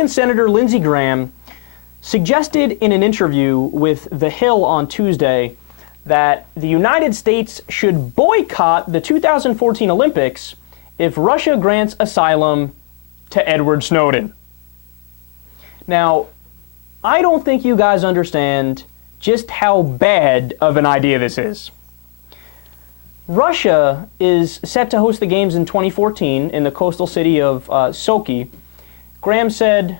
Republican Senator Lindsey Graham suggested in an interview with The Hill on Tuesday that the United States should boycott the 2014 Olympics if Russia grants asylum to Edward Snowden. Now, I don't think you guys understand just how bad of an idea this is. Russia is set to host the games in 2014 in the coastal city of Sochi. Graham said,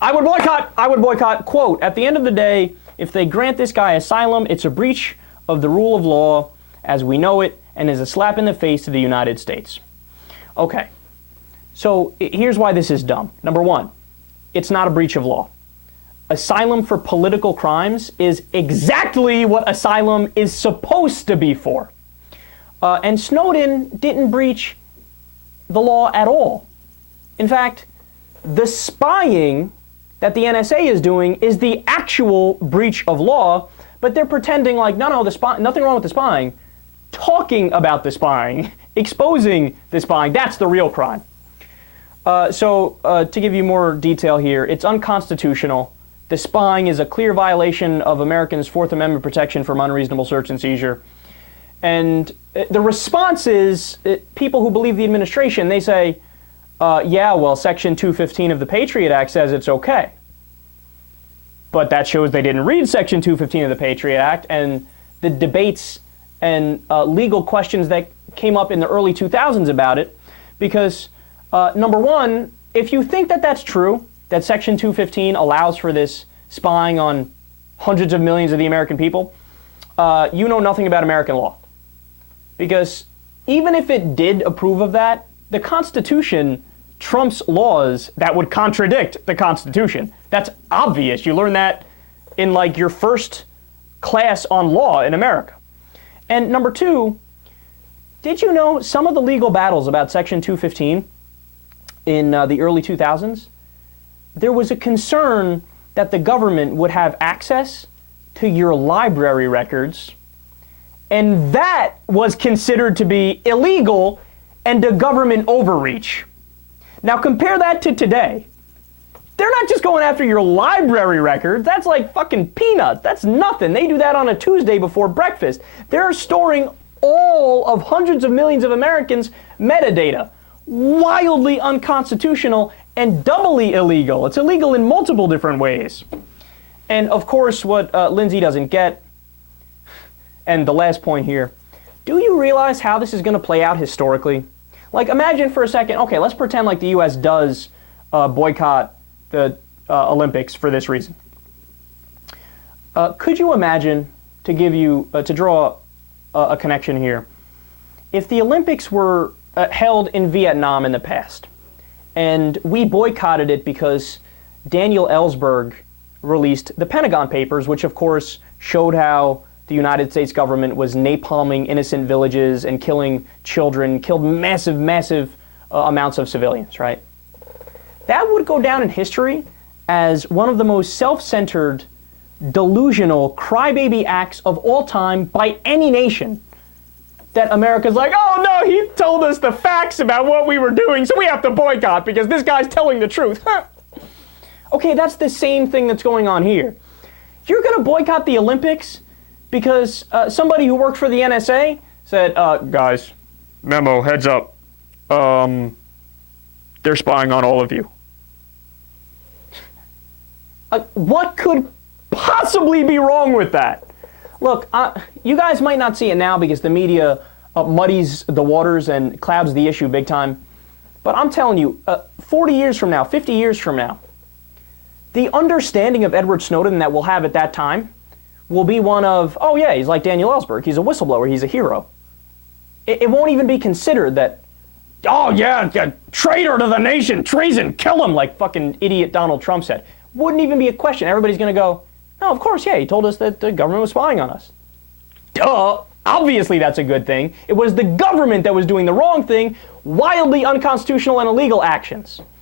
I would boycott, quote, at the end of the day, if they grant this guy asylum, it's a breach of the rule of law as we know it and is a slap in the face to the United States. Okay, so here's why this is dumb. Number one, it's not a breach of law. Asylum for political crimes is exactly what asylum is supposed to be for. And Snowden didn't breach the law at all. In fact, the spying that the NSA is doing is the actual breach of law, but they're pretending like, no, nothing wrong with the spying. Talking about the spying, exposing the spying, that's the real crime. To give you more detail here, it's unconstitutional. The spying is a clear violation of Americans' Fourth Amendment protection from unreasonable search and seizure. And the response is, people who believe the administration, they say, yeah, well, Section 215 of the Patriot Act says it's okay. But that shows they didn't read Section 215 of the Patriot Act, and the debates and legal questions that came up in the early 2000s about it. Because, number one, if you think that that's true, that Section 215 allows for this spying on hundreds of millions of the American people, you know nothing about American law. Because even if it did approve of that, the Constitution trumps laws that would contradict the Constitution. That's obvious. You learn that in like your first class on law in America. And number two, did you know some of the legal battles about Section 215 in the early 2000s? There was a concern that the government would have access to your library records, and that was considered to be illegal and a government overreach. Now compare that to today. They're not just going after your library records. That's like fucking peanuts. That's nothing. They do that on a Tuesday before breakfast. They're storing all of hundreds of millions of Americans' metadata. Wildly unconstitutional and doubly illegal. It's illegal in multiple different ways. And of course, what Lindsey doesn't get, and the last point here, do you realize how this is going to play out historically? Like, imagine for a second, okay, let's pretend like the U.S. does boycott the Olympics for this reason. Could you imagine, to draw a connection here, if the Olympics were held in Vietnam in the past, and we boycotted it because Daniel Ellsberg released the Pentagon Papers, which of course showed how the United States government was napalming innocent villages and killing children, killed massive amounts of civilians, right? That would go down in history as one of the most self-centered, delusional, crybaby acts of all time by any nation. That America's like, oh no, he told us the facts about what we were doing, so we have to boycott because this guy's telling the truth. Okay, that's the same thing that's going on here. You're going to boycott the Olympics because somebody who worked for the NSA said, guys, memo, heads up, they're spying on all of you. What could possibly be wrong with that? Look, you guys might not see it now because the media muddies the waters and clouds the issue big time. But I'm telling you, 40 years from now, 50 years from now, the understanding of Edward Snowden that we'll have at that time will be one of, oh yeah, he's like Daniel Ellsberg, he's a whistleblower, he's a hero. It won't even be considered that, oh yeah, traitor to the nation, treason, kill him, like fucking idiot Donald Trump said. Wouldn't even be a question. Everybody's going to go, no, of course, yeah, he told us that the government was spying on us. Duh, obviously that's a good thing. It was the government that was doing the wrong thing, wildly unconstitutional and illegal actions.